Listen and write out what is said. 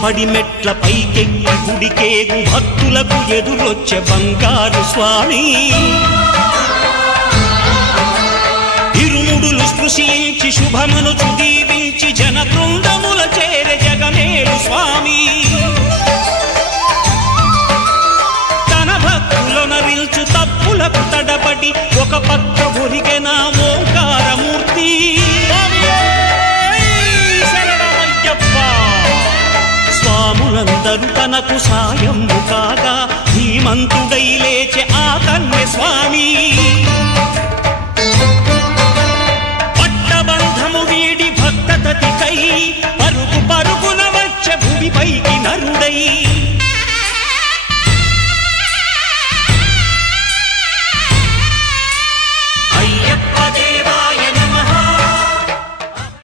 పడిమెట్ల పైకెక్కి గుడికేగు భక్తులకు ఎదురొచ్చే బంగారు స్వామి ఇరుముడులు స్పృశించి శుభమనుచు దీవించి జన బృందముల చేరే జగమేలు స్వామి తన భక్తులొనరిల్చు తప్పులకు తడబడి ఒక పక్క ఒరిగెన ఓంకారమూర్తి స్వాములందరూ తనకు సాయము కాగా ధీమంతుడై లేచె ఆ కన్య స్వామి